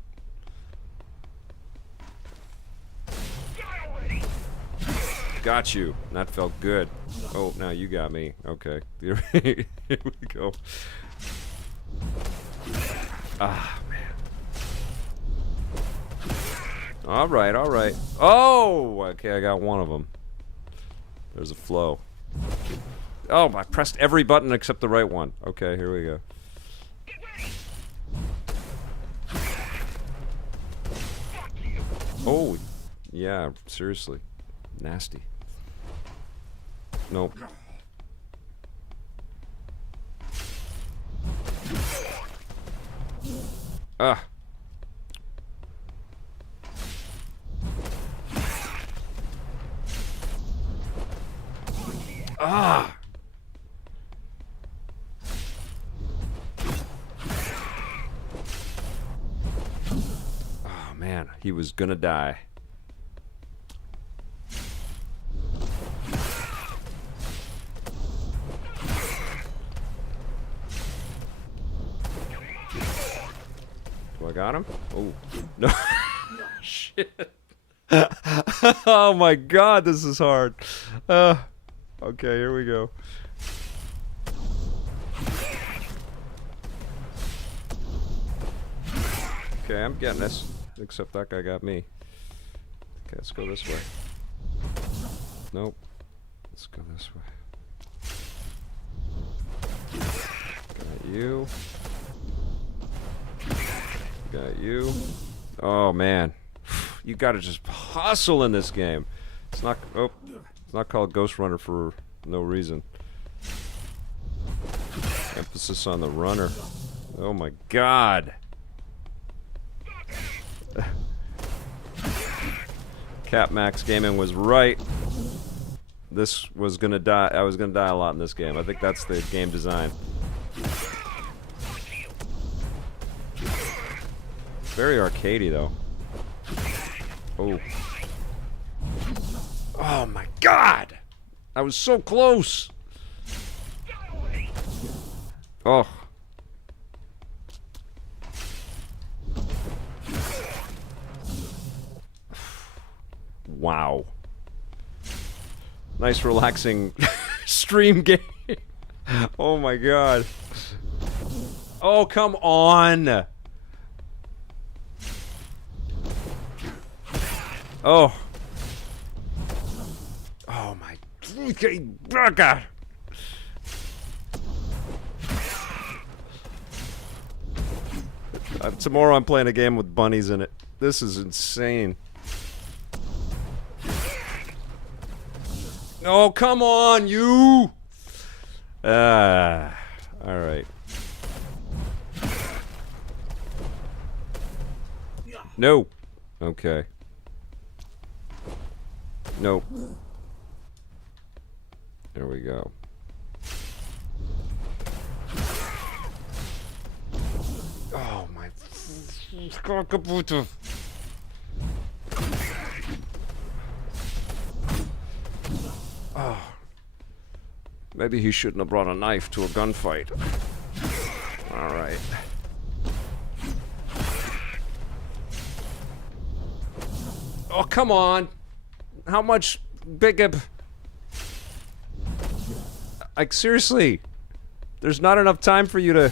Got you. That felt good. Oh, now you got me. Okay. Here we go. Ah, man. All right, all right. Oh, okay, I got one of them. There's a flow. Oh, I pressed every button except the right one. Okay, here we go. Oh, yeah, seriously. Nasty. Nope. Ah. Ah. Oh man, he was gonna die. Do I got him? Oh no! Shit! Oh my God, this is hard. Okay, here we go. Okay, I'm getting this. Except that guy got me. Okay, let's go this way. Nope. Let's go this way. Got you. Got you. Oh man. You gotta just hustle in this game. It's not. Oh. It's not called Ghostrunner for no reason. Emphasis on the runner. Oh my God. Capmax Gaming was right. This was gonna die. I was gonna die a lot in this game. I think that's the game design. Very arcadey though. Oh. Oh my God! I was so close! Oh. Wow. Nice relaxing stream game. Oh my God. Oh, come on! Oh. Oh my God. Tomorrow I'm playing a game with bunnies in it. This is insane. Oh, come on, you! Alright. No. Okay. Nope. There we go. Oh my. Oh. Maybe he shouldn't have brought a knife to a gunfight. Alright. Oh, come on! How much bigger? Like, seriously, there's not enough time for you to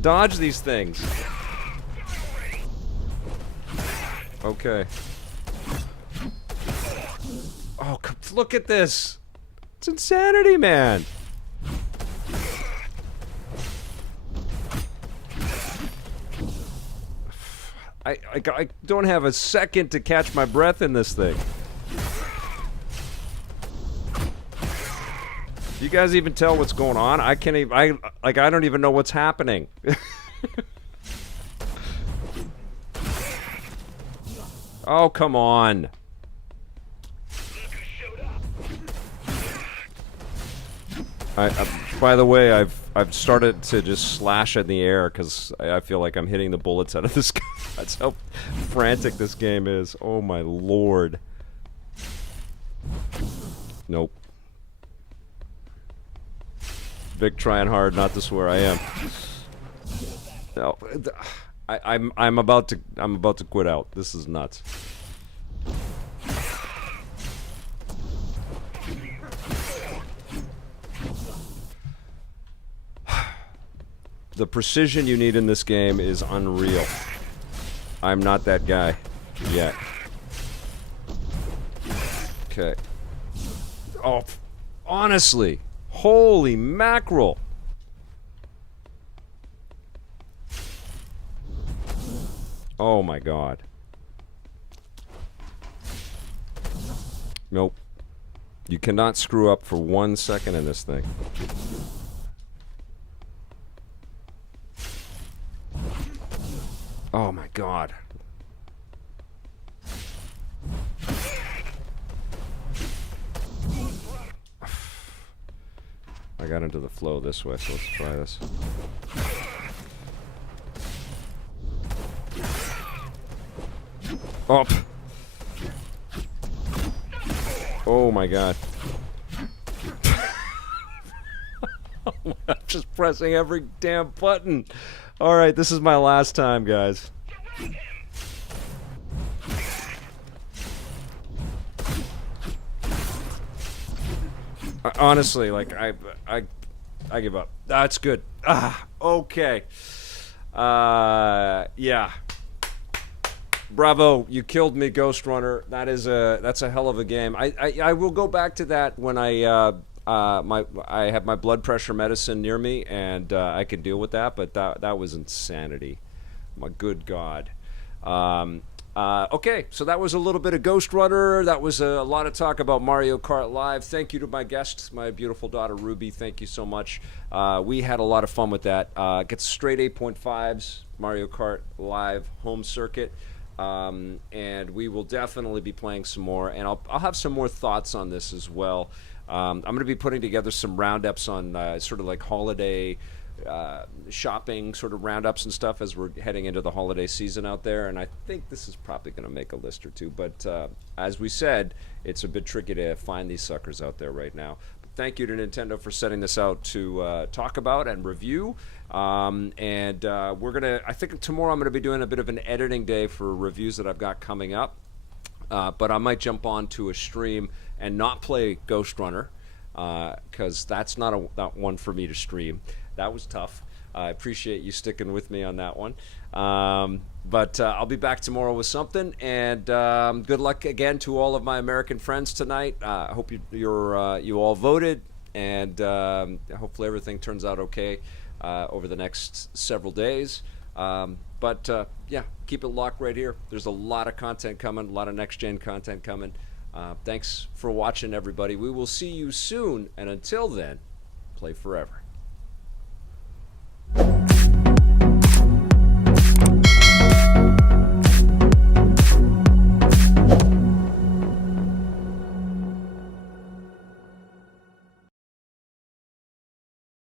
dodge these things. Okay. Oh, look at this. It's insanity, man. I don't have a second to catch my breath in this thing. You guys even tell what's going on? I can't even. I don't even know what's happening. Oh, come on. By the way, I've started to just slash in the air because I feel like I'm hitting the bullets out of this guy. That's how frantic this game is. Oh my lord. Nope. Vic trying hard not to swear. I am. No, I'm about to quit out. This is nuts. The precision you need in this game is unreal. I'm not that guy yet. Okay. Oh, honestly. Holy mackerel. Oh my god. Nope. You cannot screw up for 1 second in this thing. Oh my god. I got into the flow this way, so let's try this. Up. Oh my god. I'm just pressing every damn button. Alright, this is my last time, guys. Honestly, like, I give up. That's good. Okay. Yeah. Bravo, you killed me, Ghostrunner. That's a hell of a game. I will go back to that when I have my blood pressure medicine near me, and I can deal with that. But that was insanity. My good God. Okay, so that was a little bit of Ghostrunner. That was a lot of talk about Mario Kart Live. Thank you to my guests, my beautiful daughter Ruby. Thank you so much. We had a lot of fun with that. Gets straight 8.5s, Mario Kart Live home circuit. And we will definitely be playing some more, and I'll have some more thoughts on this as well. I'm going to be putting together some roundups on sort of like holiday shopping sort of roundups and stuff as we're heading into the holiday season out there, and I think this is probably going to make a list or two, but as we said, it's a bit tricky to find these suckers out there right now. But thank you to Nintendo for setting this out to talk about and review. We're gonna, I think tomorrow I'm gonna be doing a bit of an editing day for reviews that I've got coming up, but I might jump on to a stream and not play Ghostrunner, because that's not one for me to stream. That was tough. I appreciate you sticking with me on that one. But I'll be back tomorrow with something, and good luck again to all of my American friends tonight. I hope you all voted, and hopefully everything turns out okay over the next several days. Yeah, keep it locked right here. There's a lot of content coming, a lot of next-gen content coming. Thanks for watching, everybody. We will see you soon, and until then, play forever.